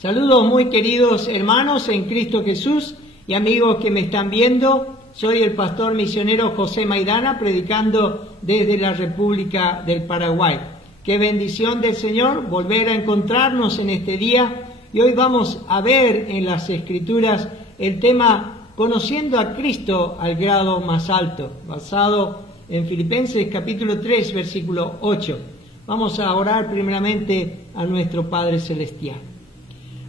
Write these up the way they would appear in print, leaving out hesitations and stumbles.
Saludos muy queridos hermanos en Cristo Jesús y amigos que me están viendo. Soy el pastor misionero José Maidana, predicando desde la República del Paraguay. Qué bendición del Señor volver a encontrarnos en este día. Y hoy vamos a ver en las Escrituras el tema Conociendo a Cristo al grado más alto, basado en Filipenses capítulo 3, versículo 8. Vamos a orar primeramente a nuestro Padre Celestial.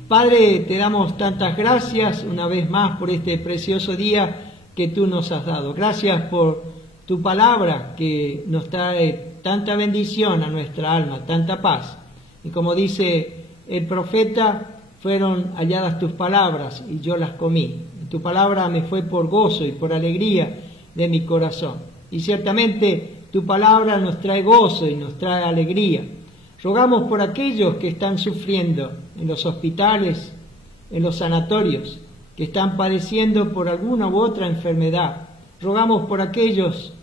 Padre, te damos tantas gracias una vez más por este precioso día que tú nos has dado. Gracias por tu palabra que nos trae tanta bendición a nuestra alma, tanta paz. Y como dice el profeta, fueron halladas tus palabras y yo las comí. Tu palabra me fue por gozo y por alegría de mi corazón. Y ciertamente tu palabra nos trae gozo y nos trae alegría. Rogamos por aquellos que están sufriendo en los hospitales, en los sanatorios, que están padeciendo por alguna u otra enfermedad. Rogamos por aquellos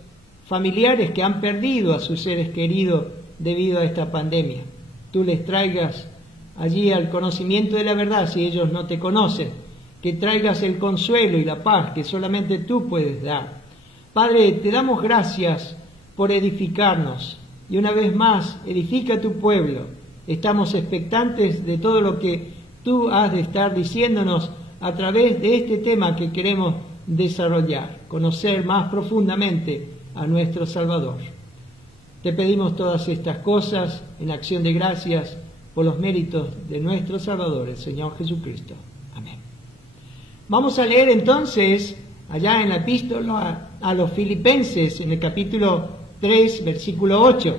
familiares que han perdido a sus seres queridos debido a esta pandemia. Tú les traigas allí al conocimiento de la verdad si ellos no te conocen, que traigas el consuelo y la paz que solamente tú puedes dar. Padre, te damos gracias por edificarnos y una vez más edifica tu pueblo. Estamos expectantes de todo lo que tú has de estar diciéndonos a través de este tema que queremos desarrollar, conocer más profundamente a nuestro Salvador. Te pedimos todas estas cosas en acción de gracias por los méritos de nuestro Salvador, el Señor Jesucristo. Amén. Vamos a leer entonces allá en la epístola a los Filipenses, en el capítulo 3, versículo 8,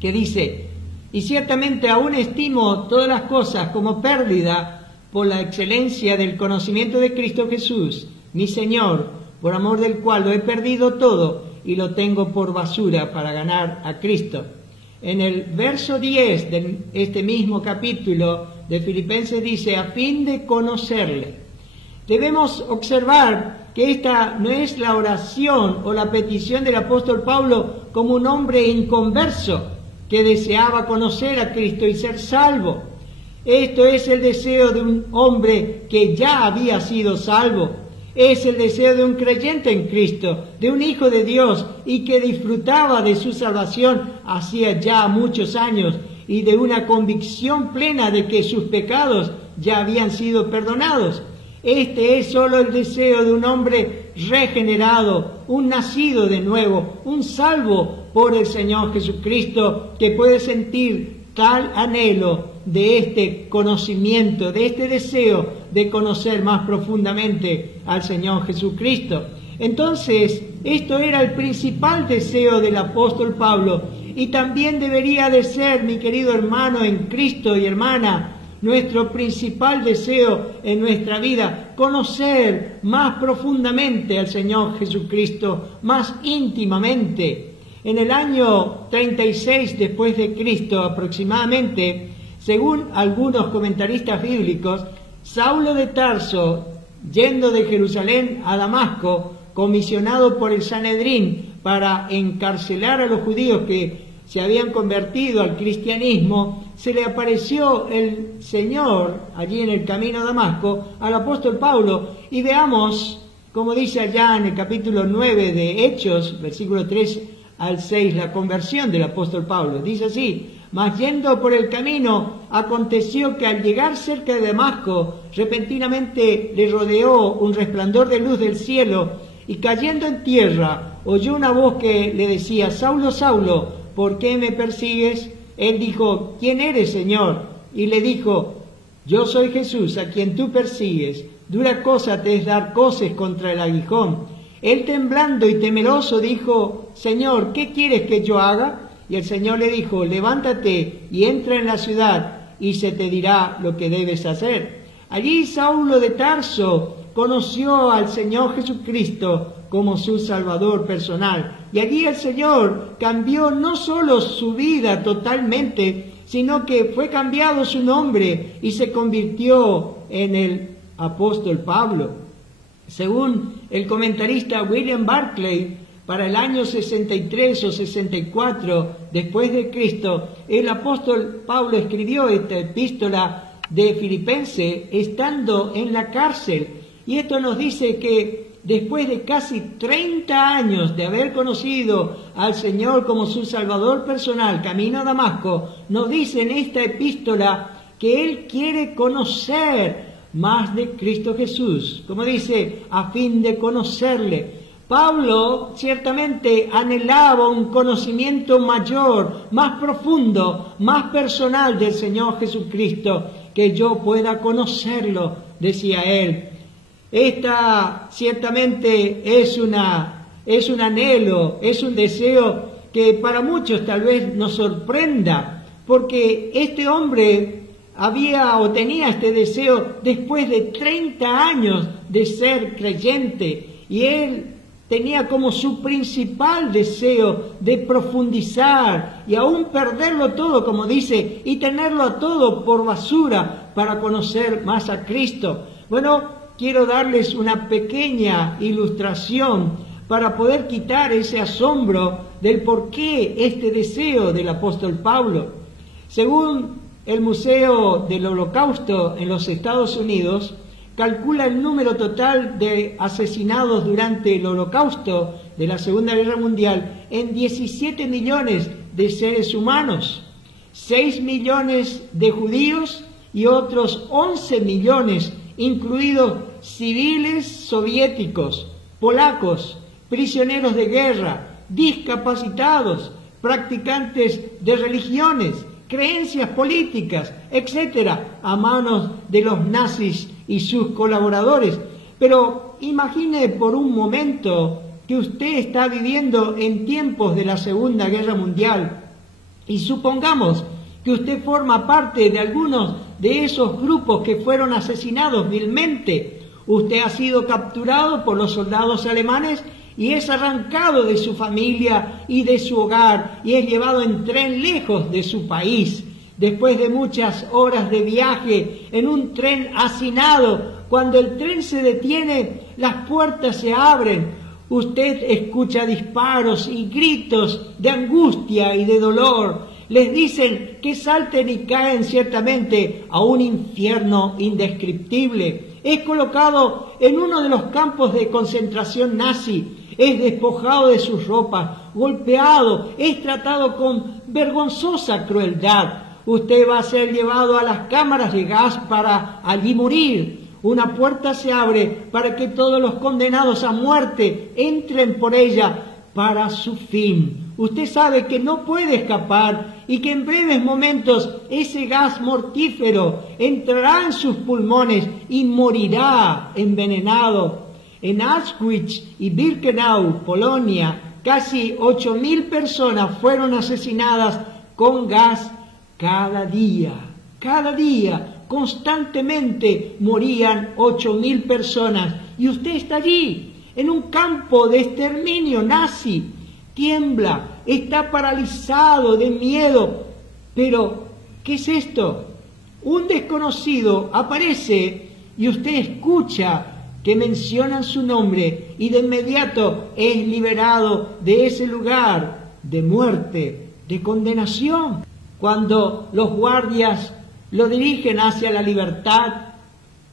que dice: y ciertamente aún estimo todas las cosas como pérdida por la excelencia del conocimiento de Cristo Jesús, mi Señor, por amor del cual lo he perdido todo y lo tengo por basura para ganar a Cristo. En el verso 10 de este mismo capítulo de Filipenses dice: a fin de conocerle. Debemos observar que esta no es la oración o la petición del apóstol Pablo como un hombre inconverso que deseaba conocer a Cristo y ser salvo. Esto es el deseo de un hombre que ya había sido salvo. Es el deseo de un creyente en Cristo, de un hijo de Dios y que disfrutaba de su salvación hacía ya muchos años y de una convicción plena de que sus pecados ya habían sido perdonados. Este es solo el deseo de un hombre regenerado, un nacido de nuevo, un salvo por el Señor Jesucristo, que puede sentir tal anhelo de este conocimiento, de este deseo de conocer más profundamente al Señor Jesucristo. Entonces, esto era el principal deseo del apóstol Pablo y también debería de ser, mi querido hermano en Cristo y hermana, nuestro principal deseo en nuestra vida, conocer más profundamente al Señor Jesucristo, más íntimamente. En el año 36 después de Cristo aproximadamente, según algunos comentaristas bíblicos, Saulo de Tarso, yendo de Jerusalén a Damasco, comisionado por el Sanedrín para encarcelar a los judíos que se habían convertido al cristianismo, se le apareció el Señor allí en el camino a Damasco al apóstol Pablo. Y veamos, como dice allá en el capítulo 9 de Hechos, versículo 3 al 6, la conversión del apóstol Pablo. Dice así: mas yendo por el camino, aconteció que al llegar cerca de Damasco, repentinamente le rodeó un resplandor de luz del cielo, y cayendo en tierra, oyó una voz que le decía: Saulo, Saulo, ¿por qué me persigues? Él dijo: ¿quién eres, Señor? Y le dijo: yo soy Jesús, a quien tú persigues. Dura cosa te es dar coces contra el aguijón. Él, temblando y temeroso, dijo: Señor, ¿qué quieres que yo haga? Y el Señor le dijo: levántate y entra en la ciudad, y se te dirá lo que debes hacer. Allí Saulo de Tarso conoció al Señor Jesucristo como su Salvador personal. Y allí el Señor cambió no solo su vida totalmente, sino que fue cambiado su nombre y se convirtió en el apóstol Pablo. Según el comentarista William Barclay, para el año 63 o 64 después de Cristo, el apóstol Pablo escribió esta epístola de Filipenses estando en la cárcel. Y esto nos dice que después de casi 30 años de haber conocido al Señor como su Salvador personal, camino a Damasco, nos dice en esta epístola que Él quiere conocer más de Cristo Jesús. Como dice, a fin de conocerle. Pablo ciertamente anhelaba un conocimiento mayor, más profundo, más personal del Señor Jesucristo, que yo pueda conocerlo, decía él. Esta ciertamente es un anhelo, es un deseo que para muchos tal vez nos sorprenda, porque este hombre tenía este deseo después de 30 años de ser creyente, y él tenía como su principal deseo de profundizar y aún perderlo todo, como dice, y tenerlo todo por basura para conocer más a Cristo. Bueno, quiero darles una pequeña ilustración para poder quitar ese asombro del por qué este deseo del apóstol Pablo. Según el Museo del Holocausto en los Estados Unidos, calcula el número total de asesinados durante el Holocausto de la Segunda Guerra Mundial en 17 millones de seres humanos, 6 millones de judíos y otros 11 millones, incluidos civiles soviéticos, polacos, prisioneros de guerra, discapacitados, practicantes de religiones, creencias políticas, etcétera, a manos de los nazis y sus colaboradores. Pero imagine por un momento que usted está viviendo en tiempos de la Segunda Guerra Mundial y supongamos que usted forma parte de algunos de esos grupos que fueron asesinados vilmente. Usted ha sido capturado por los soldados alemanes y es arrancado de su familia y de su hogar y es llevado en tren lejos de su país. Después de muchas horas de viaje en un tren hacinado, cuando el tren se detiene, las puertas se abren. Usted escucha disparos y gritos de angustia y de dolor. Les dicen que salten y caen ciertamente a un infierno indescriptible. Es colocado en uno de los campos de concentración nazi. Es despojado de sus ropas, golpeado, es tratado con vergonzosa crueldad. Usted va a ser llevado a las cámaras de gas para allí morir. Una puerta se abre para que todos los condenados a muerte entren por ella para su fin. Usted sabe que no puede escapar y que en breves momentos ese gas mortífero entrará en sus pulmones y morirá envenenado. En Auschwitz y Birkenau, Polonia, casi 8.000 personas fueron asesinadas con gas cada día. Cada día, constantemente morían 8.000 personas. Y usted está allí, en un campo de exterminio nazi. Tiembla, está paralizado de miedo. Pero, ¿qué es esto? Un desconocido aparece y usted escucha que mencionan su nombre y de inmediato es liberado de ese lugar de muerte, de condenación. Cuando los guardias lo dirigen hacia la libertad,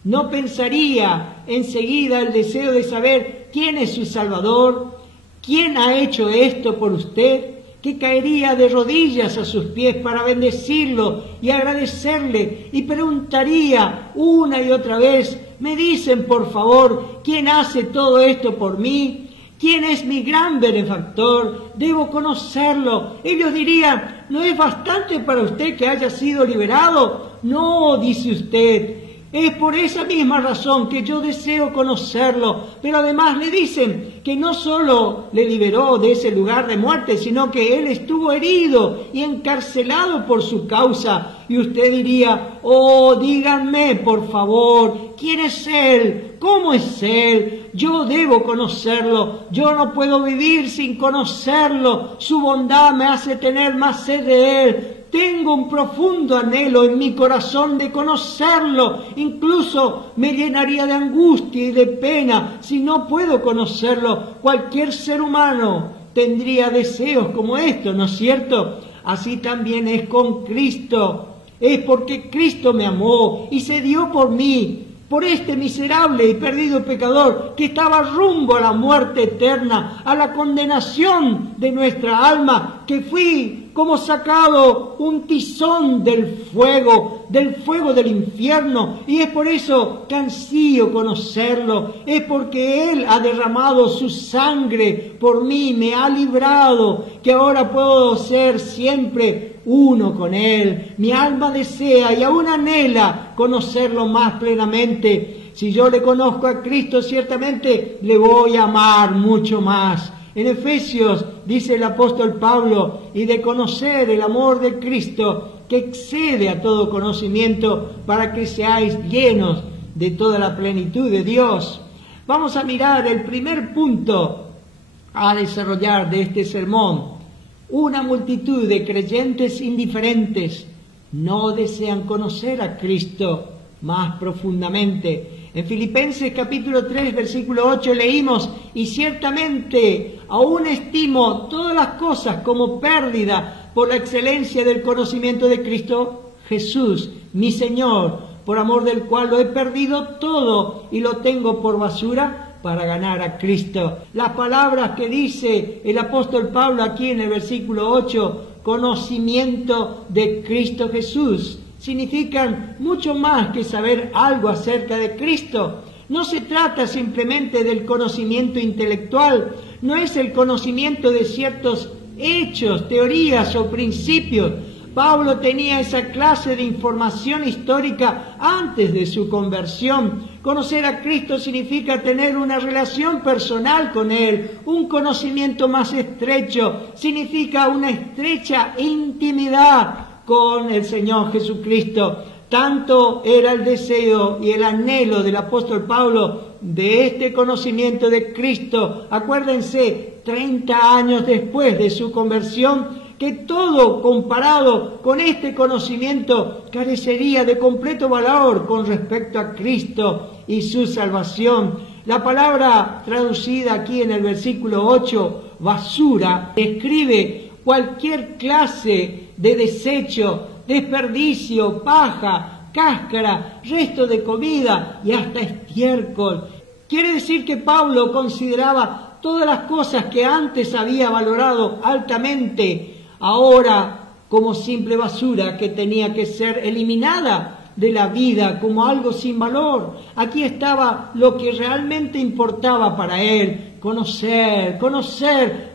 no pensaría enseguida el deseo de saber quién es su Salvador, quién ha hecho esto por usted, que caería de rodillas a sus pies para bendecirlo y agradecerle y preguntaría una y otra vez: me dicen por favor quién hace todo esto por mí, quién es mi gran benefactor, debo conocerlo. Ellos dirían: ¿no es bastante para usted que haya sido liberado? No, dice usted, es por esa misma razón que yo deseo conocerlo. Pero además le dicen que no solo le liberó de ese lugar de muerte, sino que él estuvo herido y encarcelado por su causa. Y usted diría: oh, díganme por favor, ¿quién es él? ¿Cómo es él? Yo debo conocerlo, yo no puedo vivir sin conocerlo, su bondad me hace tener más sed de él. Tengo un profundo anhelo en mi corazón de conocerlo. Incluso me llenaría de angustia y de pena si no puedo conocerlo. Cualquier ser humano tendría deseos como estos, ¿no es cierto? Así también es con Cristo. es porque Cristo me amó y se dio por mí, por este miserable y perdido pecador que estaba rumbo a la muerte eterna, a la condenación de nuestra alma, que fui como sacado un tizón del fuego del infierno, y es por eso que ansío conocerlo, es porque Él ha derramado su sangre por mí, me ha librado, que ahora puedo ser siempre uno con Él. Mi alma desea y aún anhela conocerlo más plenamente. Si yo le conozco a Cristo, ciertamente le voy a amar mucho más. En Efesios dice el apóstol Pablo, y de conocer el amor de Cristo, que excede a todo conocimiento, para que seáis llenos de toda la plenitud de Dios. Vamos a mirar el primer punto a desarrollar de este sermón. Una multitud de creyentes indiferentes no desean conocer a Cristo más profundamente. En Filipenses capítulo 3, versículo 8 leímos, y ciertamente aún estimo todas las cosas como pérdida por la excelencia del conocimiento de Cristo Jesús, mi Señor, por amor del cual lo he perdido todo y lo tengo por basura para ganar a Cristo. Las palabras que dice el apóstol Pablo aquí en el versículo 8, conocimiento de Cristo Jesús, significan mucho más que saber algo acerca de Cristo. No se trata simplemente del conocimiento intelectual, no es el conocimiento de ciertos hechos, teorías o principios. Pablo tenía esa clase de información histórica antes de su conversión. Conocer a Cristo significa tener una relación personal con Él, un conocimiento más estrecho, significa una estrecha intimidad con el Señor Jesucristo. Tanto era el deseo y el anhelo del apóstol Pablo de este conocimiento de Cristo. Acuérdense, 30 años después de su conversión, que todo comparado con este conocimiento carecería de completo valor con respecto a Cristo y su salvación. La palabra traducida aquí en el versículo 8, basura, describe cualquier clase de desecho, desperdicio, paja, cáscara, resto de comida y hasta estiércol. Quiere decir que Pablo consideraba todas las cosas que antes había valorado altamente, ahora como simple basura que tenía que ser eliminada de la vida como algo sin valor. Aquí estaba lo que realmente importaba para él, conocer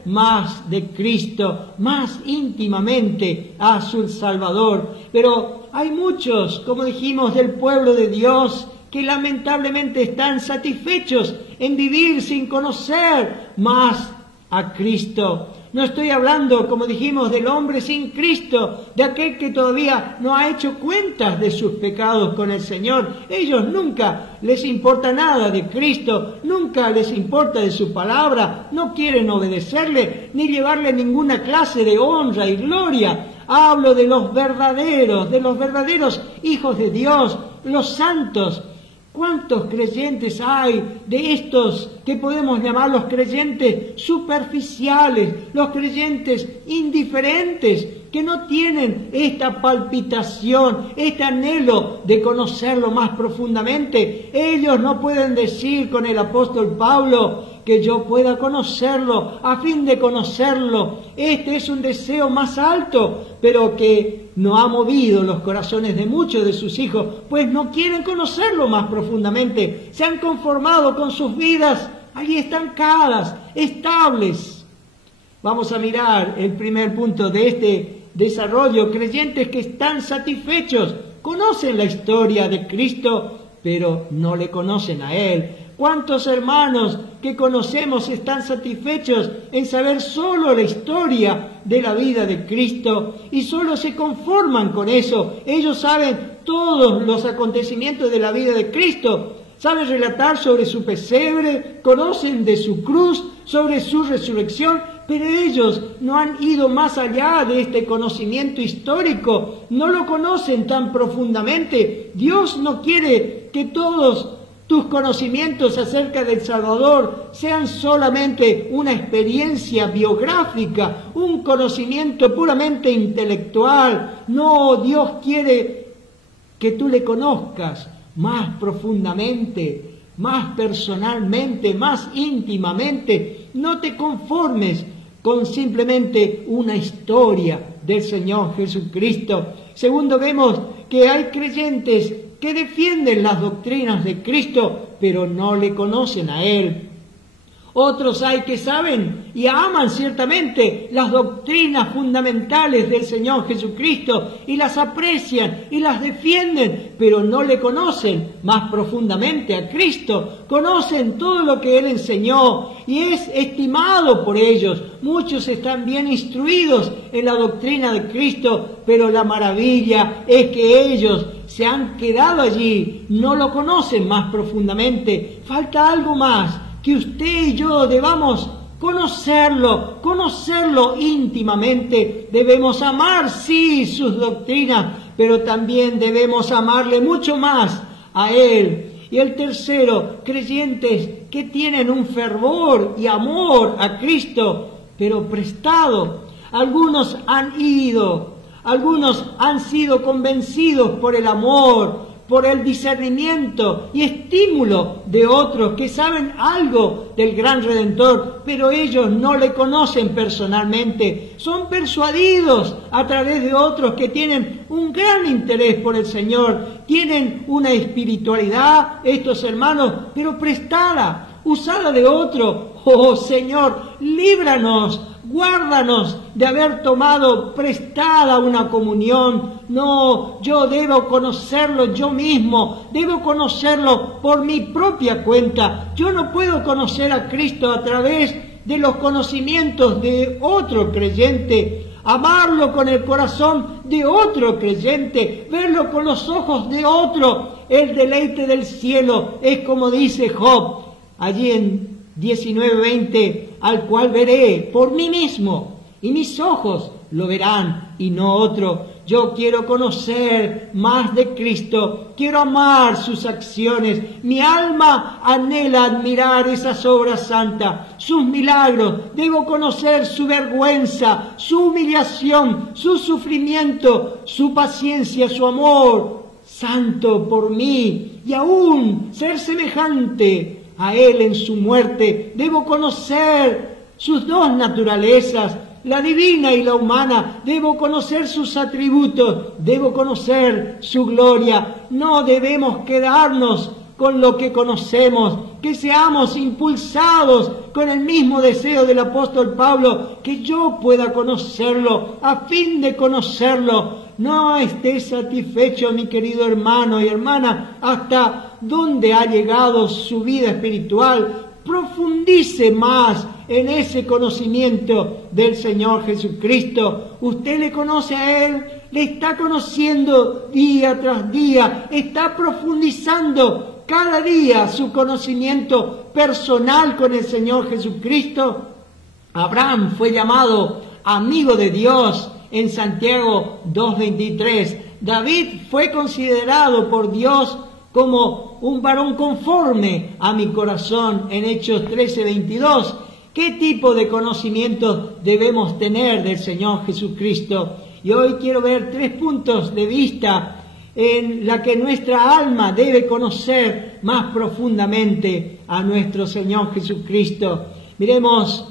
más de Cristo, más íntimamente a su Salvador. Pero hay muchos, como dijimos, del pueblo de Dios que lamentablemente están satisfechos en vivir sin conocer más a Cristo. No estoy hablando, como dijimos, del hombre sin Cristo, de aquel que todavía no ha hecho cuentas de sus pecados con el Señor. Ellos nunca les importa nada de Cristo, nunca les importa de su palabra, no quieren obedecerle ni llevarle ninguna clase de honra y gloria. Hablo de los verdaderos hijos de Dios, los santos. ¿Cuántos creyentes hay de estos que podemos llamar los creyentes superficiales, los creyentes indiferentes, que no tienen esta palpitación, este anhelo de conocerlo más profundamente? Ellos no pueden decir con el apóstol Pablo que yo pueda conocerlo, a fin de conocerlo. Este es un deseo más alto, pero que no ha movido los corazones de muchos de sus hijos, pues no quieren conocerlo más profundamente. Se han conformado con sus vidas allí estancadas, estables. Vamos a mirar el primer punto de este desarrollo. Creyentes que están satisfechos, conocen la historia de Cristo, pero no le conocen a Él. ¿Cuántos hermanos que conocemos están satisfechos en saber solo la historia de la vida de Cristo y solo se conforman con eso? Ellos saben todos los acontecimientos de la vida de Cristo, saben relatar sobre su pesebre, conocen de su cruz, sobre su resurrección, pero ellos no han ido más allá de este conocimiento histórico, no lo conocen tan profundamente. Dios no quiere que todos tus conocimientos acerca del Salvador sean solamente una experiencia biográfica, un conocimiento puramente intelectual. No, Dios quiere que tú le conozcas más profundamente, más personalmente, más íntimamente. No te conformes con simplemente una historia del Señor Jesucristo. Segundo, vemos que hay creyentes que defienden las doctrinas de Cristo, pero no le conocen a Él. Otros hay que saben y aman ciertamente las doctrinas fundamentales del Señor Jesucristo y las aprecian y las defienden, pero no le conocen más profundamente a Cristo. Conocen todo lo que Él enseñó y es estimado por ellos. Muchos están bien instruidos en la doctrina de Cristo, pero la maravilla es que ellos se han quedado allí, no lo conocen más profundamente. Falta algo más, que usted y yo debamos conocerlo íntimamente. Debemos amar, sí, sus doctrinas, pero también debemos amarle mucho más a Él. Y el tercero, creyentes que tienen un fervor y amor a Cristo, pero prestado. Algunos han sido convencidos por el amor, por el discernimiento y estímulo de otros que saben algo del gran Redentor, pero ellos no le conocen personalmente. Son persuadidos a través de otros que tienen un gran interés por el Señor, tienen una espiritualidad, estos hermanos, pero prestada, usada de otro. Oh Señor, líbranos, guárdanos de haber tomado prestada una comunión. No, yo debo conocerlo yo mismo, debo conocerlo por mi propia cuenta. Yo no puedo conocer a Cristo a través de los conocimientos de otro creyente, amarlo con el corazón de otro creyente, verlo con los ojos de otro. El deleite del cielo es como dice Job, allí en 19:20, al cual veré por mí mismo, y mis ojos lo verán y no otro. Yo quiero conocer más de Cristo, quiero amar sus acciones. Mi alma anhela admirar esas obras santas, sus milagros. Debo conocer su vergüenza, su humillación, su sufrimiento, su paciencia, su amor santo por mí, y aún ser semejante a Él en su muerte. Debo conocer sus dos naturalezas, la divina y la humana. Debo conocer sus atributos, debo conocer su gloria. No debemos quedarnos con lo que conocemos, que seamos impulsados con el mismo deseo del apóstol Pablo, que yo pueda conocerlo, a fin de conocerlo. No estés satisfecho, mi querido hermano y hermana, hasta dónde ha llegado su vida espiritual. Profundice más en ese conocimiento del Señor Jesucristo. Usted le conoce a Él, le está conociendo día tras día, está profundizando cada día su conocimiento personal con el Señor Jesucristo. Abraham fue llamado amigo de Dios en Santiago 2:23. David fue considerado por Dios como un varón conforme a mi corazón en Hechos 13:22. ¿Qué tipo de conocimiento debemos tener del Señor Jesucristo? Y hoy quiero ver 3 puntos de vista en la que nuestra alma debe conocer más profundamente a nuestro Señor Jesucristo. Miremos,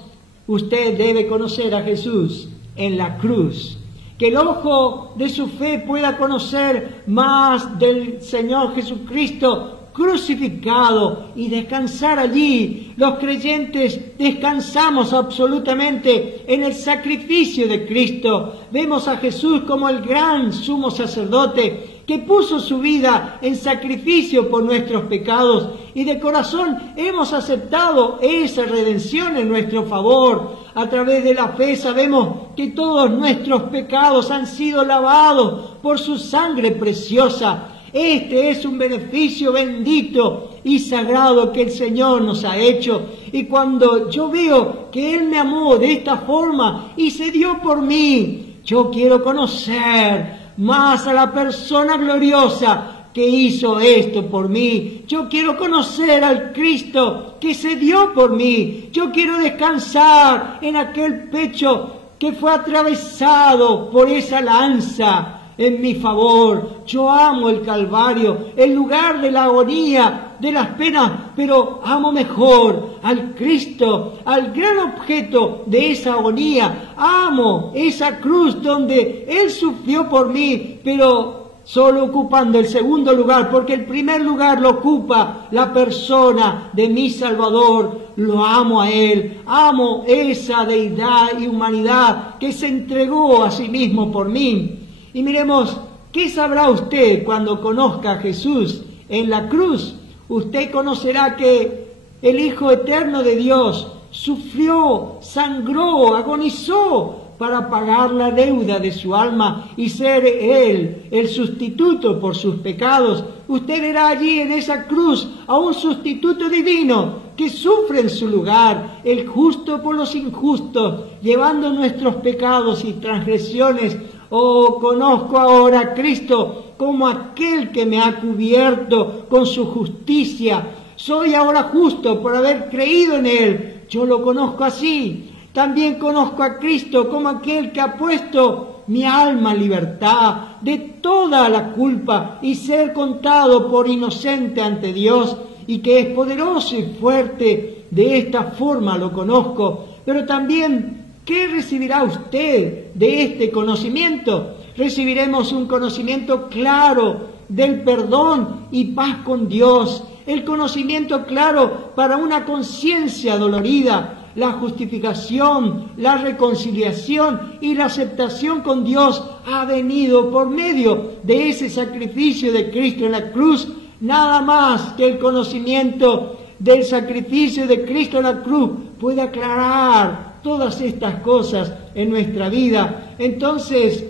usted debe conocer a Jesús en la cruz. Que el ojo de su fe pueda conocer más del Señor Jesucristo crucificado y descansar allí. Los creyentes descansamos absolutamente en el sacrificio de Cristo. Vemos a Jesús como el gran sumo sacerdote que puso su vida en sacrificio por nuestros pecados, y de corazón hemos aceptado esa redención en nuestro favor. A través de la fe sabemos que todos nuestros pecados han sido lavados por su sangre preciosa. Este es un beneficio bendito y sagrado que el Señor nos ha hecho. Y cuando yo veo que Él me amó de esta forma y se dio por mí, yo quiero conocer más a la persona gloriosa que hizo esto por mí. Yo quiero conocer al Cristo que se dio por mí. Yo quiero descansar en aquel pecho que fue atravesado por esa lanza en mi favor. Yo amo el Calvario, el lugar de la agonía, de las penas, pero amo mejor al Cristo, al gran objeto de esa agonía. Amo esa cruz donde Él sufrió por mí, pero solo ocupando el segundo lugar, porque el primer lugar lo ocupa la persona de mi Salvador. Lo amo a Él, amo esa deidad y humanidad que se entregó a sí mismo por mí. Y miremos, ¿qué sabrá usted cuando conozca a Jesús en la cruz? Usted conocerá que el Hijo Eterno de Dios sufrió, sangró, agonizó para pagar la deuda de su alma y ser Él el sustituto por sus pecados. Usted verá allí en esa cruz a un sustituto divino que sufre en su lugar, el justo por los injustos, llevando nuestros pecados y transgresiones. Oh, conozco ahora a Cristo como aquel que me ha cubierto con su justicia. Soy ahora justo por haber creído en Él. Yo lo conozco así. También conozco a Cristo como aquel que ha puesto mi alma en libertad de toda la culpa y ser contado por inocente ante Dios, y que es poderoso y fuerte. De esta forma lo conozco. Pero también, ¿qué recibirá usted de este conocimiento? Recibiremos un conocimiento claro del perdón y paz con Dios, el conocimiento claro para una conciencia dolorida, la justificación, la reconciliación y la aceptación con Dios ha venido por medio de ese sacrificio de Cristo en la cruz. Nada más que el conocimiento del sacrificio de Cristo en la cruz puede aclarar todas estas cosas en nuestra vida. Entonces,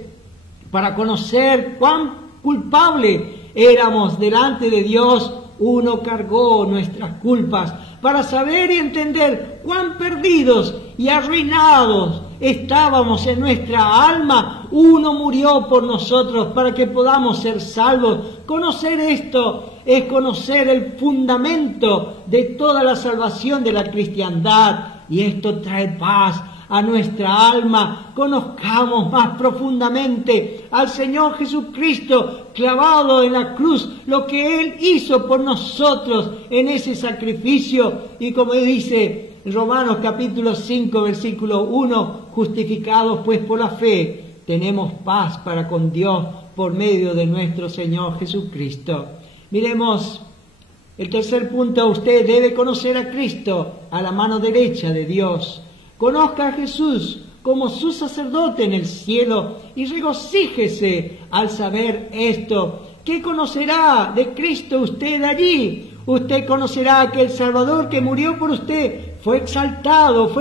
para conocer cuán culpable éramos delante de Dios, uno cargó nuestras culpas. Para saber y entender cuán perdidos y arruinados estábamos en nuestra alma, uno murió por nosotros para que podamos ser salvos. Conocer esto es conocer el fundamento de toda la salvación de la cristiandad, y esto trae paz a nuestra alma. Conozcamos más profundamente al Señor Jesucristo clavado en la cruz, lo que Él hizo por nosotros en ese sacrificio. Y como dice Romanos capítulo 5 versículo 1, justificados pues por la fe, tenemos paz para con Dios por medio de nuestro Señor Jesucristo. Miremos el tercer punto. Usted debe conocer a Cristo a la mano derecha de Dios. Conozca a Jesús como su sacerdote en el cielo y regocíjese al saber esto. ¿Qué conocerá de Cristo usted allí? Usted conocerá que el Salvador que murió por usted fue exaltado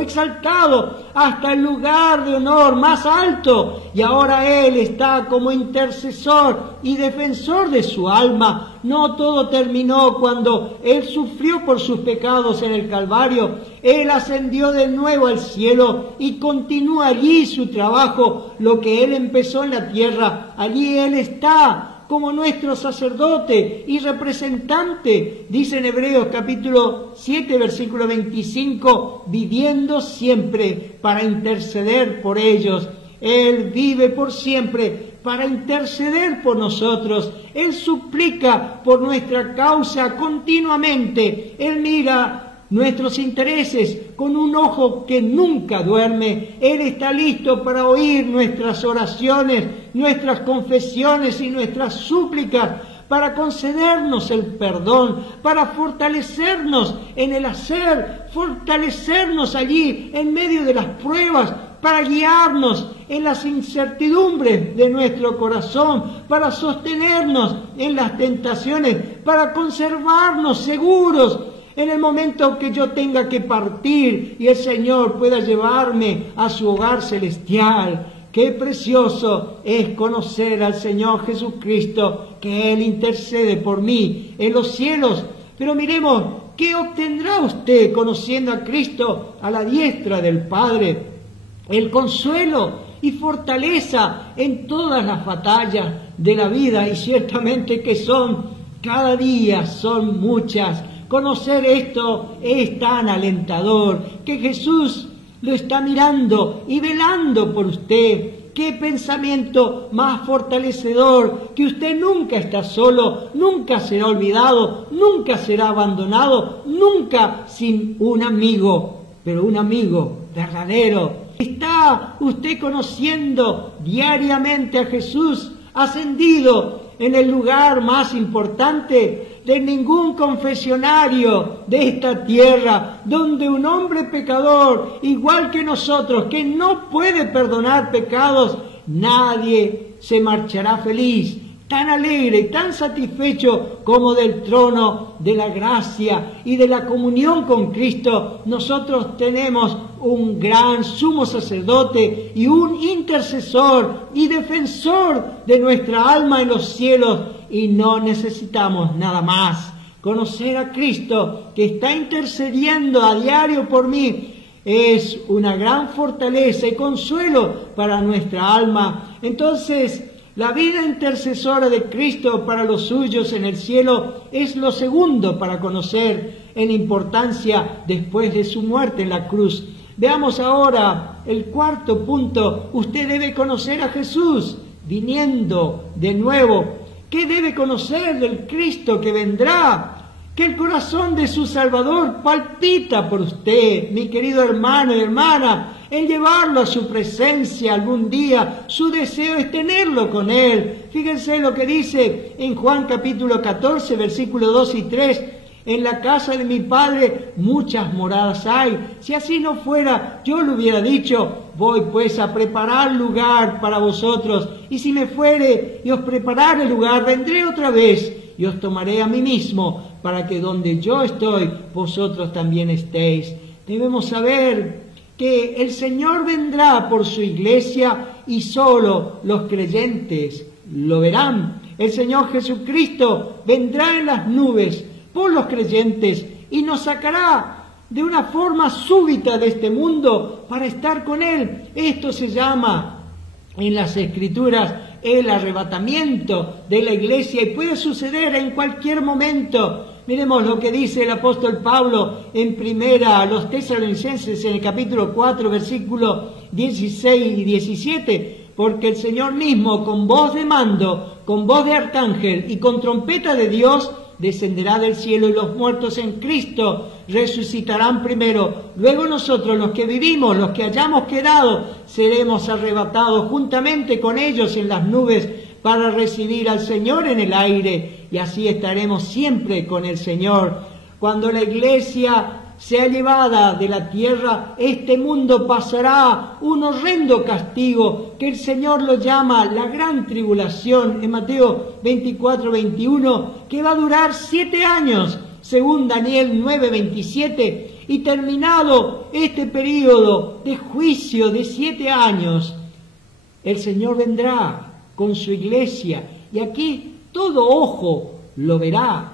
hasta el lugar de honor más alto, y ahora Él está como intercesor y defensor de su alma. No todo terminó cuando Él sufrió por sus pecados en el Calvario. Él ascendió de nuevo al cielo y continúa allí su trabajo. Lo que Él empezó en la tierra, allí Él está como nuestro sacerdote y representante, dice en Hebreos capítulo 7 versículo 25, viviendo siempre para interceder por ellos. Él vive por siempre para interceder por nosotros. Él suplica por nuestra causa continuamente. Él mira nuestros intereses con un ojo que nunca duerme. Él está listo para oír nuestras oraciones, nuestras confesiones y nuestras súplicas, para concedernos el perdón, para fortalecernos en el hacer, fortalecernos allí en medio de las pruebas, para guiarnos en las incertidumbres de nuestro corazón, para sostenernos en las tentaciones, para conservarnos seguros en el momento que yo tenga que partir y el Señor pueda llevarme a su hogar celestial. Qué precioso es conocer al Señor Jesucristo, que Él intercede por mí en los cielos. Pero miremos, ¿qué obtendrá usted conociendo a Cristo a la diestra del Padre? El consuelo y fortaleza en todas las batallas de la vida, y ciertamente que son cada día son muchas. Conocer esto es tan alentador, que Jesús lo está mirando y velando por usted. Qué pensamiento más fortalecedor, que usted nunca está solo, nunca será olvidado, nunca será abandonado, nunca sin un amigo, pero un amigo verdadero. ¿Está usted conociendo diariamente a Jesús ascendido en el lugar más importante de ningún confesionario de esta tierra, donde un hombre pecador, igual que nosotros, que no puede perdonar pecados, nadie se marchará feliz, tan alegre y tan satisfecho como del trono de la gracia y de la comunión con Cristo? Nosotros tenemos un gran sumo sacerdote y un intercesor y defensor de nuestra alma en los cielos, y no necesitamos nada más. Conocer a Cristo, que está intercediendo a diario por mí, es una gran fortaleza y consuelo para nuestra alma. Entonces, la vida intercesora de Cristo para los suyos en el cielo es lo segundo para conocer en importancia después de su muerte en la cruz. Veamos ahora el cuarto punto. Usted debe conocer a Jesús viniendo de nuevo. ¿Qué debe conocer del Cristo que vendrá? Que el corazón de su Salvador palpita por usted, mi querido hermano y hermana, en llevarlo a su presencia algún día. Su deseo es tenerlo con Él. Fíjense lo que dice en Juan capítulo 14, versículos 2 y 3. En la casa de mi Padre muchas moradas hay. Si así no fuera, yo lo hubiera dicho. Voy pues a preparar lugar para vosotros. Y si me fuere y os preparare lugar, vendré otra vez y os tomaré a mí mismo, para que donde yo estoy, vosotros también estéis. Debemos saber que el Señor vendrá por su iglesia y solo los creyentes lo verán. El Señor Jesucristo vendrá en las nubes por los creyentes y nos sacará de una forma súbita de este mundo para estar con Él. Esto se llama en las Escrituras el arrebatamiento de la iglesia, y puede suceder en cualquier momento. Miremos lo que dice el apóstol Pablo en primera a los Tesalonicenses en el capítulo 4, versículos 16 y 17. Porque el Señor mismo, con voz de mando, con voz de arcángel y con trompeta de Dios, descenderá del cielo, y los muertos en Cristo resucitarán primero. Luego nosotros, los que vivimos, los que hayamos quedado, seremos arrebatados juntamente con ellos en las nubes para recibir al Señor en el aire, y así estaremos siempre con el Señor. Cuando la iglesia sea llevada de la tierra, este mundo pasará un horrendo castigo que el Señor lo llama la gran tribulación en Mateo 24, 21, que va a durar 7 años, según Daniel 9, 27, y terminado este periodo de juicio de 7 años, el Señor vendrá con su iglesia, y aquí todo ojo lo verá.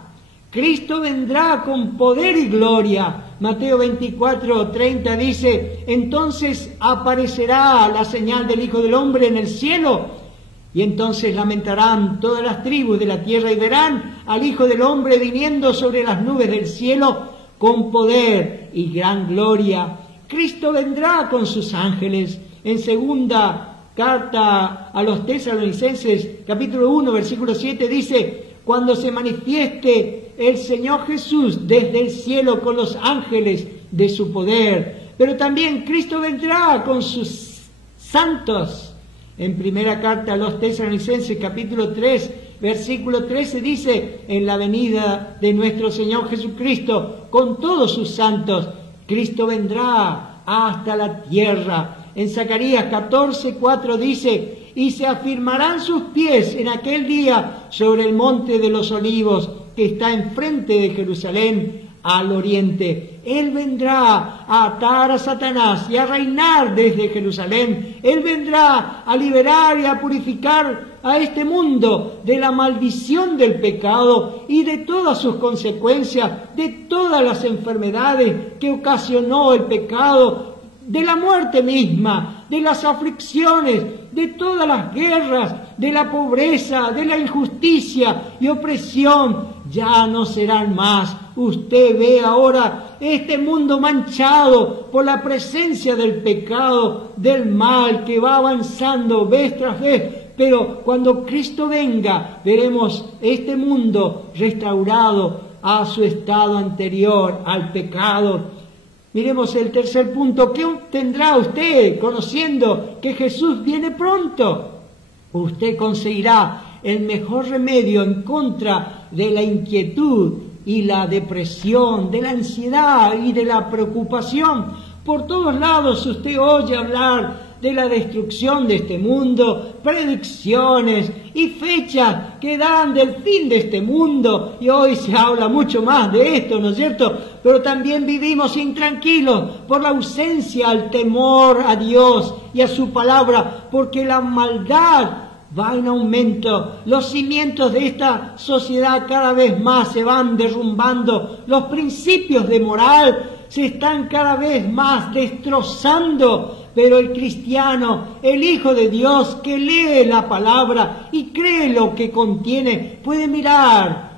Cristo vendrá con poder y gloria. Mateo 24, 30 dice: entonces aparecerá la señal del Hijo del Hombre en el cielo, y entonces lamentarán todas las tribus de la tierra y verán al Hijo del Hombre viniendo sobre las nubes del cielo con poder y gran gloria. Cristo vendrá con sus ángeles. En segunda carta a los Tesalonicenses, capítulo 1, versículo 7 dice: cuando se manifieste el Señor Jesús desde el cielo con los ángeles de su poder. Pero también Cristo vendrá con sus santos. En primera carta a los Tesalonicenses, capítulo 3, versículo 13 dice: en la venida de nuestro Señor Jesucristo con todos sus santos, Cristo vendrá hasta la tierra. En Zacarías 14, 4 dice: y se afirmarán sus pies en aquel día sobre el monte de los olivos que está enfrente de Jerusalén al oriente. Él vendrá a atar a Satanás y a reinar desde Jerusalén. Él vendrá a liberar y a purificar a este mundo de la maldición del pecado y de todas sus consecuencias, de todas las enfermedades que ocasionó el pecado, de la muerte misma, de las aflicciones, de todas las guerras, de la pobreza, de la injusticia y opresión. ya no serán más. Usted ve ahora este mundo manchado por la presencia del pecado, del mal que va avanzando vez tras vez. Pero cuando Cristo venga, veremos este mundo restaurado a su estado anterior, al pecado. Miremos el tercer punto. ¿Qué obtendrá usted conociendo que Jesús viene pronto? Usted conseguirá el mejor remedio en contra de la inquietud y la depresión, de la ansiedad y de la preocupación. Por todos lados usted oye hablar de la destrucción de este mundo, predicciones y fechas que dan del fin de este mundo, y hoy se habla mucho más de esto, ¿no es cierto? Pero también vivimos intranquilos por la ausencia al temor a Dios y a su palabra, porque la maldad va en aumento, los cimientos de esta sociedad cada vez más se van derrumbando, los principios de moral se están cada vez más destrozando. Pero el cristiano, el Hijo de Dios, que lee la palabra y cree lo que contiene, puede mirar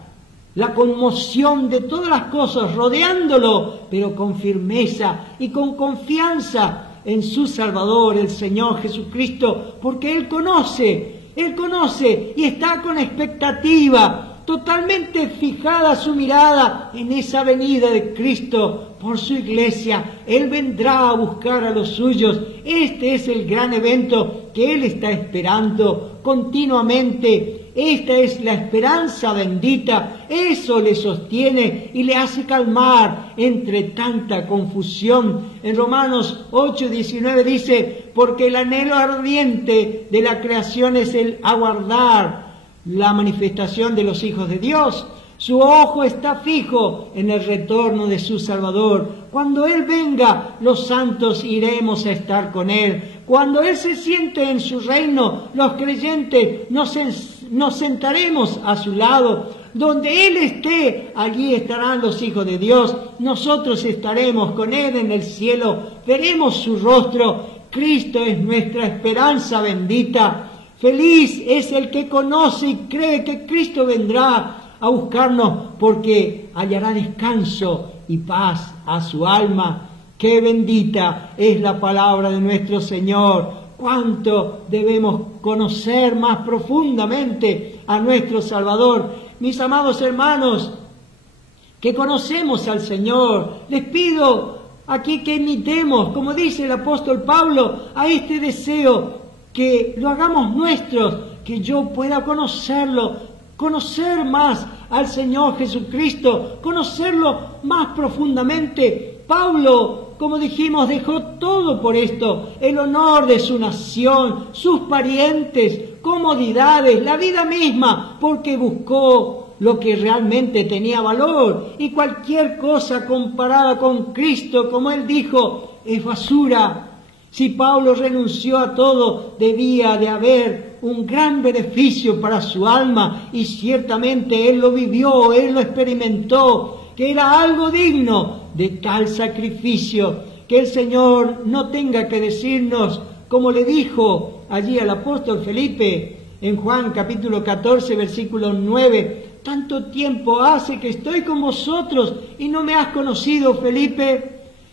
la conmoción de todas las cosas rodeándolo, pero con firmeza y con confianza en su Salvador, el Señor Jesucristo, porque Él conoce y está con expectativa, totalmente fijada su mirada en esa venida de Cristo por su iglesia. Él vendrá a buscar a los suyos. Este es el gran evento que Él está esperando continuamente. Esta es la esperanza bendita. Eso le sostiene y le hace calmar entre tanta confusión. En Romanos 8:19 dice: porque el anhelo ardiente de la creación es el aguardar la manifestación de los hijos de Dios. Su ojo está fijo en el retorno de su Salvador. Cuando Él venga, los santos iremos a estar con Él. Cuando Él se siente en su reino, los creyentes nos sentaremos a su lado. Donde Él esté, allí estarán los hijos de Dios. Nosotros estaremos con Él en el cielo. Veremos su rostro. Cristo es nuestra esperanza bendita. Feliz es el que conoce y cree que Cristo vendrá a buscarnos, porque hallará descanso y paz a su alma. ¡Qué bendita es la palabra de nuestro Señor! ¡Cuánto debemos conocer más profundamente a nuestro Salvador! Mis amados hermanos, que conocemos al Señor, les pido aquí que imitemos, como dice el apóstol Pablo, a este deseo, que lo hagamos nuestros, que yo pueda conocerlo, conocer más al Señor Jesucristo, conocerlo más profundamente. Pablo, como dijimos, dejó todo por esto: el honor de su nación, sus parientes, comodidades, la vida misma, porque buscó lo que realmente tenía valor, y cualquier cosa comparada con Cristo, como él dijo, es basura. Si Pablo renunció a todo, debía de haber un gran beneficio para su alma, y ciertamente él lo vivió, él lo experimentó, que era algo digno de tal sacrificio. Que el Señor no tenga que decirnos, como le dijo allí al apóstol Felipe en Juan capítulo 14, versículo 9, tanto tiempo hace que estoy con vosotros y no me has conocido, Felipe.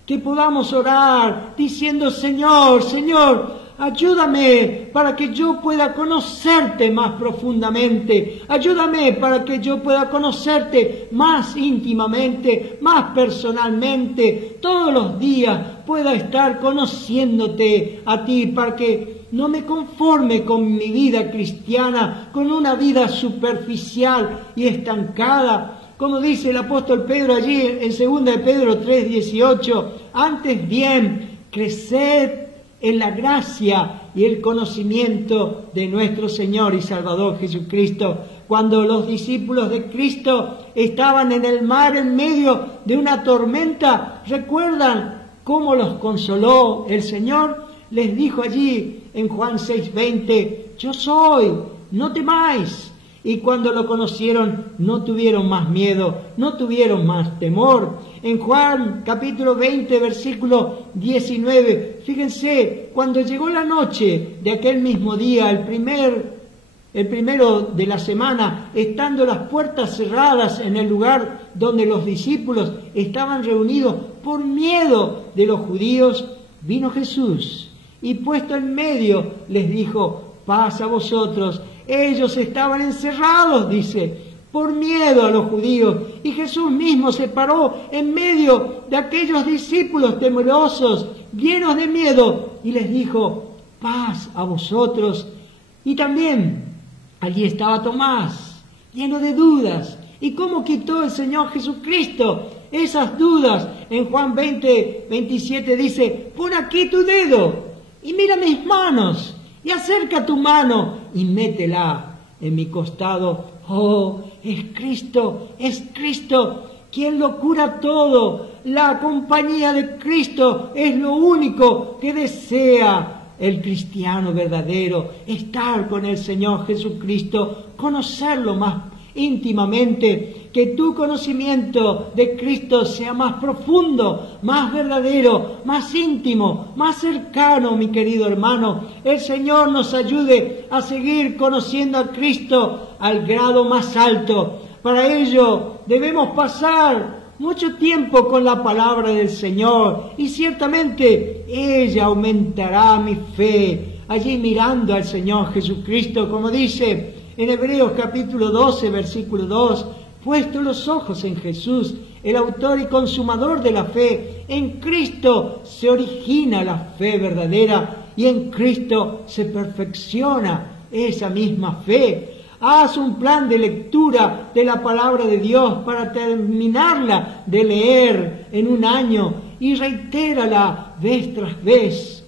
Que podamos orar diciendo: Señor, Señor, ayúdame para que yo pueda conocerte más profundamente. Ayúdame para que yo pueda conocerte más íntimamente, más personalmente. Todos los días pueda estar conociéndote a ti, para que no me conforme con mi vida cristiana, con una vida superficial y estancada. Como dice el apóstol Pedro allí en 2 de Pedro 3:18, antes bien, creced en la gracia y el conocimiento de nuestro Señor y Salvador Jesucristo. Cuando los discípulos de Cristo estaban en el mar en medio de una tormenta, ¿recuerdan cómo los consoló el Señor? Les dijo allí en Juan 6:20, yo soy, no temáis. Y cuando lo conocieron, no tuvieron más miedo, no tuvieron más temor. En Juan capítulo 20, versículo 19, fíjense, cuando llegó la noche de aquel mismo día, el primer el primero de la semana, estando las puertas cerradas en el lugar donde los discípulos estaban reunidos por miedo de los judíos, vino Jesús y puesto en medio les dijo: paz a vosotros. Ellos estaban encerrados, dice, por miedo a los judíos, y Jesús mismo se paró en medio de aquellos discípulos temerosos, llenos de miedo, y les dijo: paz a vosotros. Y también allí estaba Tomás, lleno de dudas. ¿Y cómo quitó el Señor Jesucristo esas dudas? En Juan 20:27 dice: pon aquí tu dedo y mira mis manos, y acerca tu mano y métela en mi costado. Oh, es Cristo quien lo cura todo. La compañía de Cristo es lo único que desea el cristiano verdadero, estar con el Señor Jesucristo, conocerlo más íntimamente, que tu conocimiento de Cristo sea más profundo, más verdadero, más íntimo, más cercano, mi querido hermano. El Señor nos ayude a seguir conociendo a Cristo al grado más alto. Para ello debemos pasar mucho tiempo con la palabra del Señor, y ciertamente ella aumentará mi fe, allí mirando al Señor Jesucristo, como dice en Hebreos capítulo 12, versículo 2, puesto los ojos en Jesús, el autor y consumador de la fe. En Cristo se origina la fe verdadera y en Cristo se perfecciona esa misma fe. Haz un plan de lectura de la palabra de Dios para terminarla de leer en un año y reitérala vez tras vez.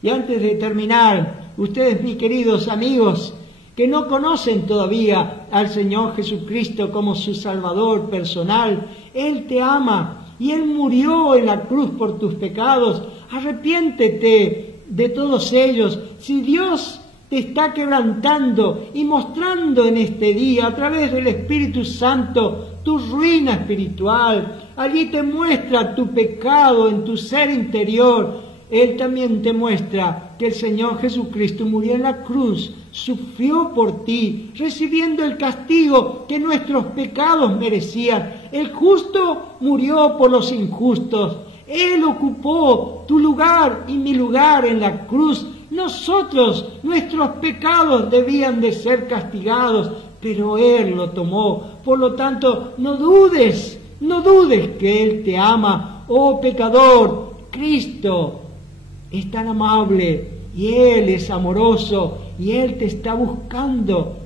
Y antes de terminar, ustedes, mis queridos amigos, que no conocen todavía al Señor Jesucristo como su Salvador personal, Él te ama y Él murió en la cruz por tus pecados. Arrepiéntete de todos ellos. Si Dios te está quebrantando y mostrando en este día a través del Espíritu Santo tu ruina espiritual, allí te muestra tu pecado en tu ser interior. Él también te muestra que el Señor Jesucristo murió en la cruz, sufrió por ti, recibiendo el castigo que nuestros pecados merecían. El justo murió por los injustos. Él ocupó tu lugar y mi lugar en la cruz. Nosotros, nuestros pecados debían de ser castigados, pero Él lo tomó. Por lo tanto, no dudes que Él te ama. Oh pecador, Cristo es tan amable y Él es amoroso y Él te está buscando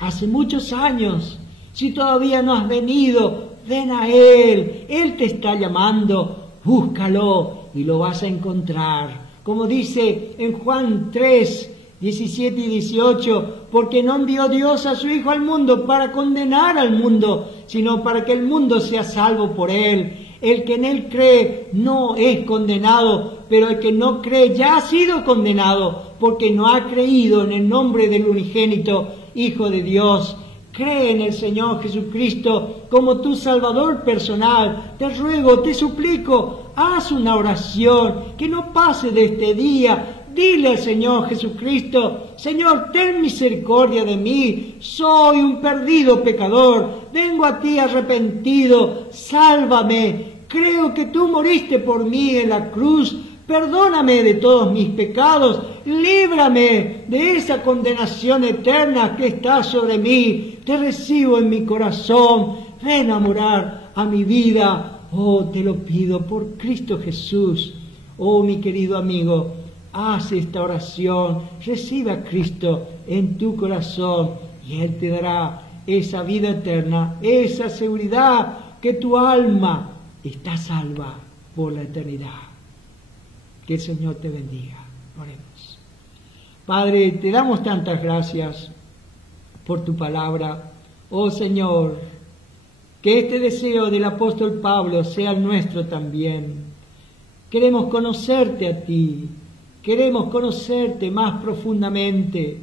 hace muchos años. Si todavía no has venido, ven a Él. Él te está llamando. Búscalo y lo vas a encontrar. Como dice en Juan 3, 17 y 18, porque no envió Dios a su Hijo al mundo para condenar al mundo, sino para que el mundo sea salvo por Él. El que en Él cree no es condenado, pero el que no cree ya ha sido condenado, porque no ha creído en el nombre del unigénito Hijo de Dios. Cree en el Señor Jesucristo como tu Salvador personal. Te ruego, te suplico, haz una oración, que no pase de este día. Dile al Señor Jesucristo: Señor, ten misericordia de mí, soy un perdido pecador, vengo a ti arrepentido, sálvame, creo que tú moriste por mí en la cruz, perdóname de todos mis pecados, líbrame de esa condenación eterna que está sobre mí, te recibo en mi corazón, ven a morar a mi vida, oh, te lo pido por Cristo Jesús. Oh, mi querido amigo, haz esta oración, recibe a Cristo en tu corazón y Él te dará esa vida eterna, esa seguridad que tu alma está salva por la eternidad. Que el Señor te bendiga. Oremos. Padre, te damos tantas gracias por tu palabra. Oh Señor, que este deseo del apóstol Pablo sea el nuestro también. Queremos conocerte a ti. Queremos conocerte más profundamente.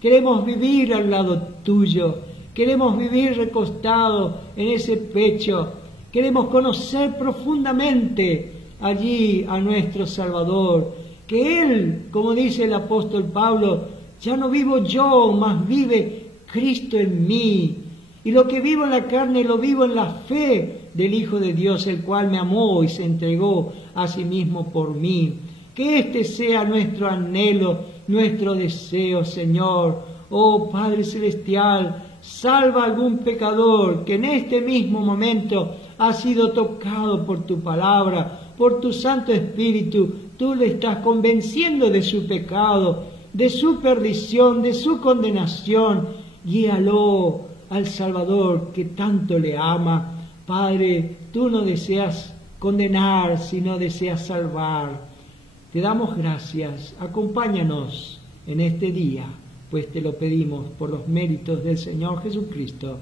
Queremos vivir al lado tuyo. Queremos vivir recostados en ese pecho. Queremos conocer profundamente allí a nuestro Salvador. Que Él, como dice el apóstol Pablo, ya no vivo yo, mas vive Cristo en mí. Y lo que vivo en la carne lo vivo en la fe del Hijo de Dios, el cual me amó y se entregó a sí mismo por mí. Que este sea nuestro anhelo, nuestro deseo, Señor. Oh Padre Celestial, salva a algún pecador que en este mismo momento ha sido tocado por tu palabra, por tu Santo Espíritu. Tú le estás convenciendo de su pecado, de su perdición, de su condenación. Guíalo al Salvador que tanto le ama. Padre, tú no deseas condenar, sino deseas salvar. Te damos gracias. Acompáñanos en este día, pues te lo pedimos por los méritos del Señor Jesucristo.